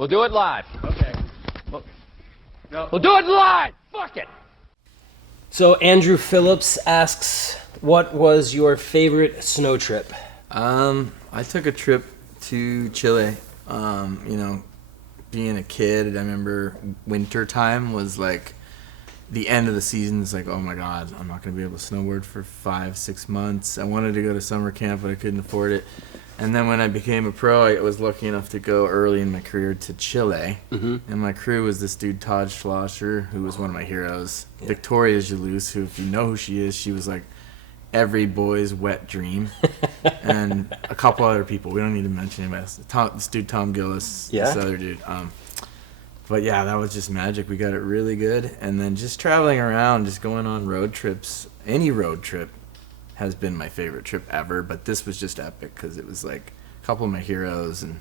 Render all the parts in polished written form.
We'll do it live. Okay. Well, no. We'll do it live. Fuck it. So Andrew Phillips asks, what was your favorite snow trip? I took a trip to Chile. Being a kid, I remember winter time was like the end of the season. It's like, oh my God, I'm not going to be able to snowboard for 5-6 months. I wanted to go to summer camp, but I couldn't afford it. And then when I became a pro, I was lucky enough to go early in my career to Chile. Mm-hmm. And my crew was this dude, Todd Schlosser, who was one of my heroes. Yeah. Victoria Jalouse, who, if you know who she is, she was like every boy's wet dream. And a couple other people. We don't need to mention anybody else. This dude, Tom Gillis, this other dude. But yeah, that was just magic. We got it really good. And then just traveling around, just going on road trips, any road trip has been my favorite trip ever. But this was just epic because it was like a couple of my heroes. And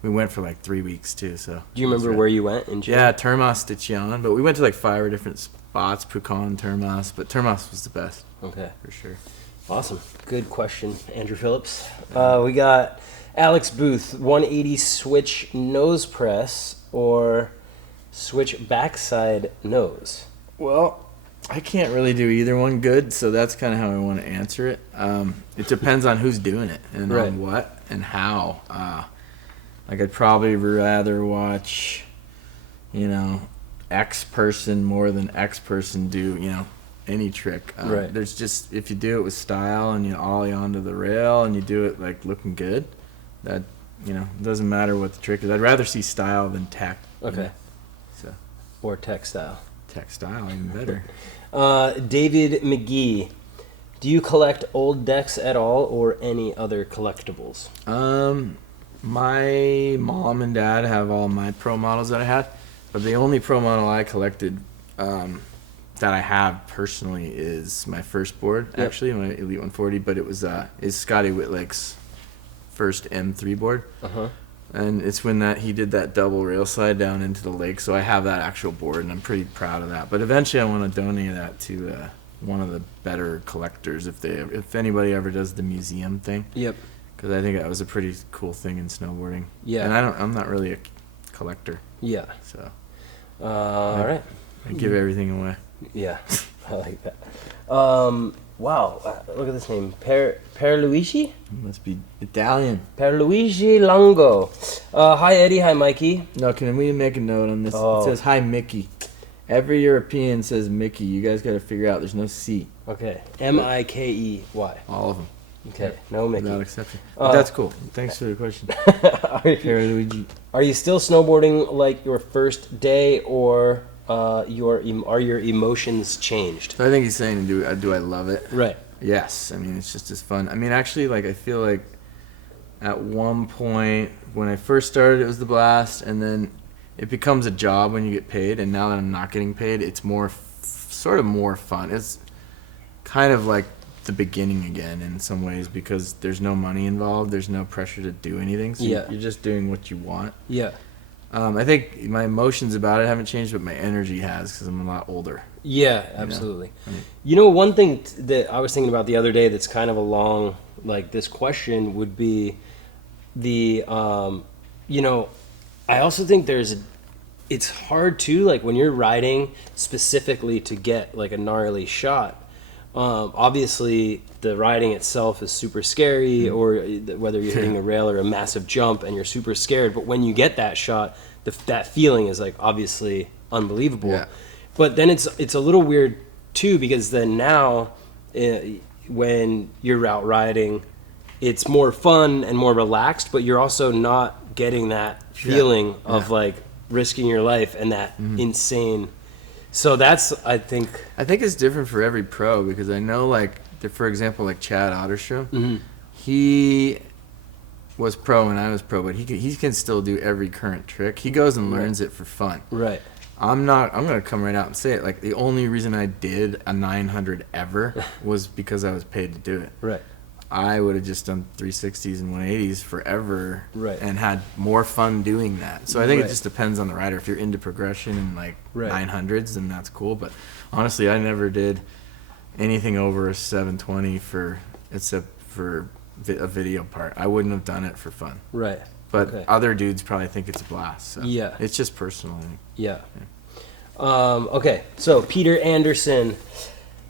we went for like 3 weeks too. So do you remember where you went in Chile? Yeah, Termas de Chillán. But we went to like 5 different spots, Pucón, Termas. But Termas was the best. Okay. For sure. Awesome. Good question, Andrew Phillips. We got Alex Booth, 180 switch nose press or switch backside nose? Well, I can't really do either one good, so that's kind of how I want to answer it. It depends on who's doing it and on what and how. Like I'd probably rather watch, X person more than X person do, any trick. There's just, if you do it with style and you ollie onto the rail and you do it like looking good, that it doesn't matter what the trick is. I'd rather see style than tech. Okay. So. Or textile. Textile, even better. David McGee, do you collect old decks at all or any other collectibles? My mom and dad have all my pro models that I had, but the only pro model I collected that I have personally is my first board, actually, my Elite 140, but it was is Scotty Whitlake's first M3 board. And it's when he did that double rail slide down into the lake, so I have that actual board and I'm pretty proud of that. But eventually I want to donate that to one of the better collectors if anybody ever does the museum thing. Yep. Because I think that was a pretty cool thing in snowboarding. Yeah. And I'm not really a collector. Yeah. So all right. I give everything away. Yeah. I like that. Wow, look at this name. Pierluigi? Must be Italian. Pierluigi Longo. Hi, Eddie. Hi, Mikey. No, can we make a note on this? It says, hi, Mickey. Every European says Mickey. You guys got to figure out there's no C. Okay. Mikey. All of them. Okay, no Mickey. Without exception. But that's cool. Thanks for the question. Pierluigi. Are you still snowboarding like your first day, or are your emotions changed? So I think he's saying, do I love it? Right. Yes. I mean, it's just as fun. I mean, actually, like I feel like at one point when I first started, it was the blast, and then it becomes a job when you get paid. And now that I'm not getting paid, it's sort of more fun. It's kind of like the beginning again in some ways because there's no money involved. There's no pressure to do anything. So you're just doing what you want. Yeah. I think my emotions about it haven't changed, but my energy has because I'm a lot older. Yeah, absolutely. One thing that I was thinking about the other day that's kind of along like this question would be the, I also think it's hard too, like when you're riding specifically to get like a gnarly shot. Obviously, the riding itself is super scary, or whether you're hitting a rail or a massive jump and you're super scared. But when you get that shot, that feeling is like obviously unbelievable. Yeah. But then it's a little weird too, because then now when you're out riding, it's more fun and more relaxed, but you're also not getting that feeling of like risking your life and that insane. So that's, I think it's different for every pro, because I know, like, for example, like Chad Otterstrom, he was pro and I was pro, but he can still do every current trick. He goes and learns it for fun. Right. I'm going to come right out and say it. Like, the only reason I did a 900 ever was because I was paid to do it. Right. I would have just done 360s and 180s forever and had more fun doing that. So I think it just depends on the rider. If you're into progression and like 900s, then that's cool. But honestly, I never did anything over a 720 except for a video part. I wouldn't have done it for fun. Right. But other dudes probably think it's a blast. So Yeah. it's just personal, I think. Yeah. Okay, so Peter Anderson.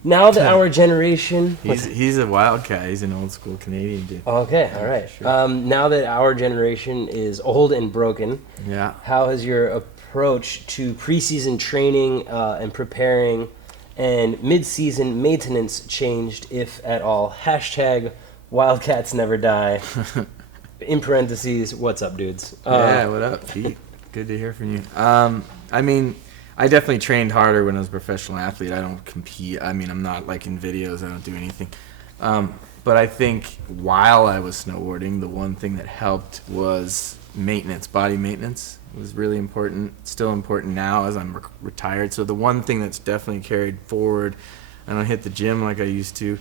Now that our generation... He's a wildcat. He's an old school Canadian dude. Okay, all right. Sure. Now that our generation is old and broken, how has your approach to preseason training and preparing and mid-season maintenance changed, if at all? Hashtag Wildcats never die. In parentheses, what's up, dudes? Yeah, what up, Pete? Good to hear from you. I mean, I definitely trained harder when I was a professional athlete. I don't compete. I mean, I'm not like in videos. I don't do anything. But I think while I was snowboarding, the one thing that helped was maintenance. Body maintenance was really important. Still important now as I'm retired. So the one thing that's definitely carried forward, I don't hit the gym like I used to,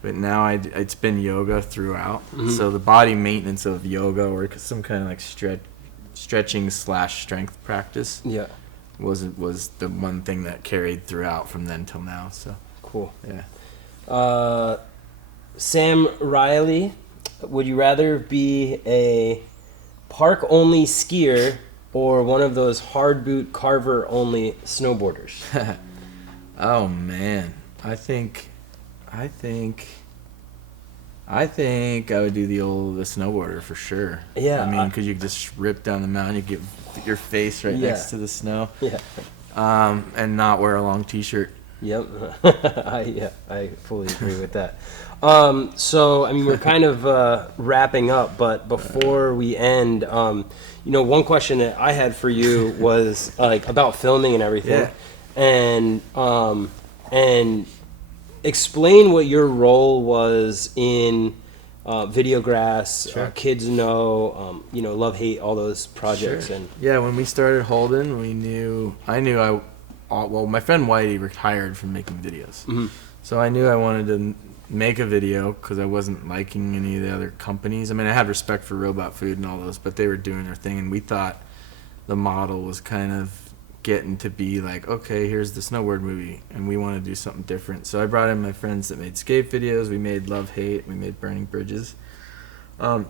but now it's been yoga throughout. Mm-hmm. So the body maintenance of yoga or some kind of like stretching / strength practice. Yeah. Was the one thing that carried throughout from then till now. So cool. Yeah. Sam Riley, would you rather be a park only skier or one of those hard boot carver only snowboarders? Oh man, I think I would do the snowboarder for sure. Yeah. I mean, because you just rip down the mountain, you get your face right next to the snow. Yeah. And not wear a long t-shirt. Yep. I fully agree with that. So, I mean, we're kind of wrapping up, but before we end, one question that I had for you was like about filming and everything. Yeah. And explain what your role was in Videograss, Sure. Kids Know, Love Hate, all those projects. Sure. And yeah, when we started Holden, my friend Whitey retired from making videos. Mm-hmm. So I knew I wanted to make a video because I wasn't liking any of the other companies. I mean, I had respect for Robot Food and all those, but they were doing their thing, and we thought the model was kind of getting to be like, okay, here's the snowboard movie, and we want to do something different. So I brought in my friends that made skate videos. We made Love Hate. We made Burning Bridges.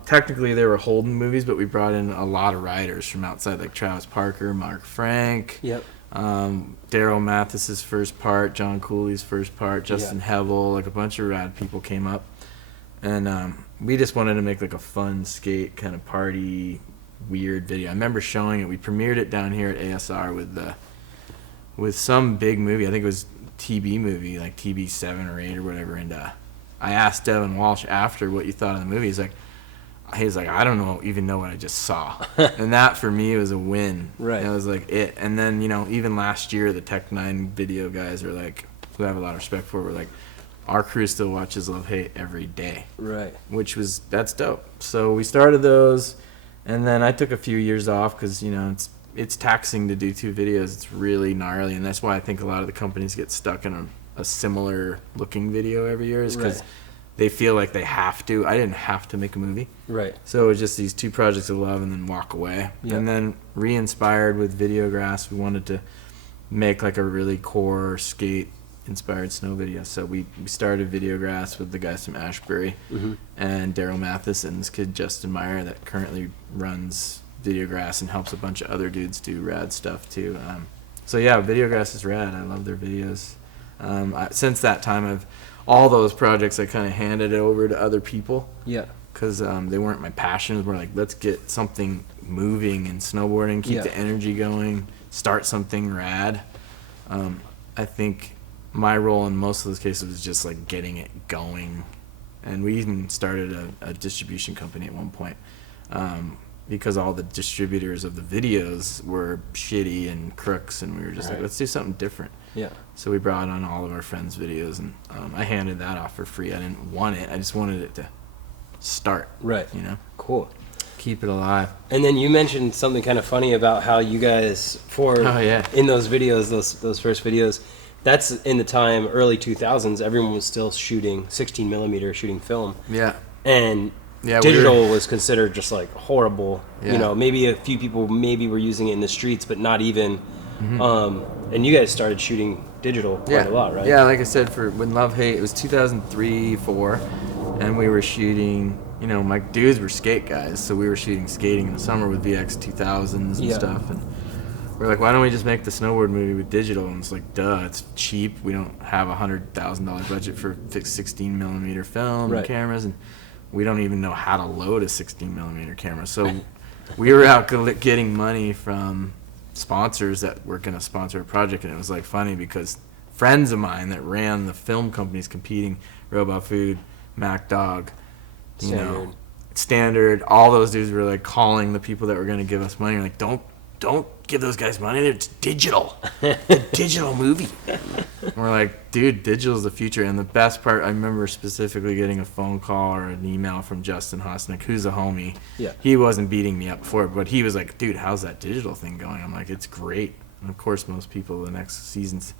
Technically, they were Holden movies, but we brought in a lot of writers from outside, like Travis Parker, Mark Frank, yep. Daryl Mathis's first part, John Cooley's first part, Justin Hevel, like a bunch of rad people came up. And we just wanted to make like a fun skate kind of party weird video. I remember showing it. We premiered it down here at ASR with some big movie. I think it was TB movie, like TB 7 or 8 or whatever. And I asked Devin Walsh after what you thought of the movie. He's like, I don't even know what I just saw. And that for me was a win. Right. And it was like it. And then, even last year, the Tech 9 video guys are like, who I have a lot of respect for, were like, our crew still watches Love Hate every day. Right. That's dope. So we started those. And then I took a few years off because, it's taxing to do 2 videos. It's really gnarly. And that's why I think a lot of the companies get stuck in a similar looking video every year, is because they feel like they have to. I didn't have to make a movie. Right. So it was just these 2 projects of love and then walk away. Yep. And then re-inspired with Videograss, we wanted to make like a really core skate inspired snow video. So we started Videograss with the guys from Ashbury and Daryl Mathis and this kid Justin Meyer that currently runs Videograss and helps a bunch of other dudes do rad stuff too. So yeah, Videograss is rad. I love their videos. Since that time, all those projects I kind of handed it over to other people. Yeah. Because they weren't my passion. It was more like, let's get something moving in snowboarding, keep the energy going, start something rad. I think my role in most of those cases was just like getting it going. And we even started a distribution company at one point because all the distributors of the videos were shitty and crooks, and we were just like, let's do something different. Yeah. So we brought on all of our friends' videos, and I handed that off for free. I didn't want it. I just wanted it to start. Right. Cool. Keep it alive. And then you mentioned something kind of funny about how you guys, in those videos, those first videos, that's in the time, early 2000s, everyone was still shooting 16 millimeter shooting film. Yeah. And digital was considered just like horrible. Yeah. Maybe a few people were using it in the streets, but not even. And you guys started shooting digital quite a lot, right? Yeah, like I said, when Love Hate, it was 2003, 4, and we were shooting, you know, my dudes were skate guys, so we were shooting skating in the summer with VX 2000s and Yeah. stuff, and we're like, why don't we just make the snowboard movie with digital? And it's like, duh, it's cheap. We don't have $100,000 budget for 16 millimeter film Right. and cameras, and we don't even know how to load a 16 millimeter camera. So we were out getting money from sponsors that were going to sponsor a project, and it was like funny because friends of mine that ran the film companies competing, Robot Food, Mac Dog, you know, Standard, all those dudes were like calling the people that were going to give us money, like, don't give those guys money. It's digital. It's a digital movie. And we're like, dude, digital's the future. And the best part, I remember specifically getting a phone call or an email from Justin Hosnick, who's a homie. Yeah. He wasn't beating me up before it, but he was like, dude, how's that digital thing going? I'm like, it's great. And of course, most people the next seasons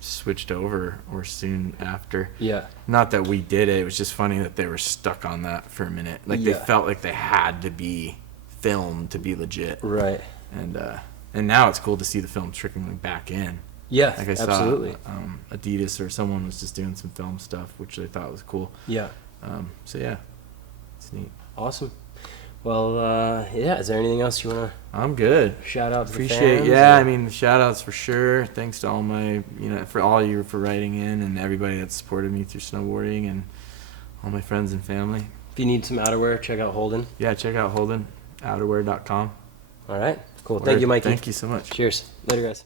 switched over or soon after. Yeah. Not that we did it. It was just funny that they were stuck on that for a minute. Like they felt like they had to be film to be legit, Right. And now it's cool to see the film trickling back in. Yeah, Like I absolutely. saw Adidas or someone was just doing some film stuff, which I thought was cool. Yeah. So yeah, it's neat. Awesome. Well, yeah. Is there anything else you want I'm good. to shout out to the Appreciate, fans? yeah. or- I mean, shout outs for sure. Thanks to all my, for all you for writing in and everybody that supported me through snowboarding and all my friends and family. If you need some outerwear, check out Holden. Yeah, check out Holden, outerwear.com. All right. Cool. Thank you, Mikey. Thank you so much. Cheers. Later, guys.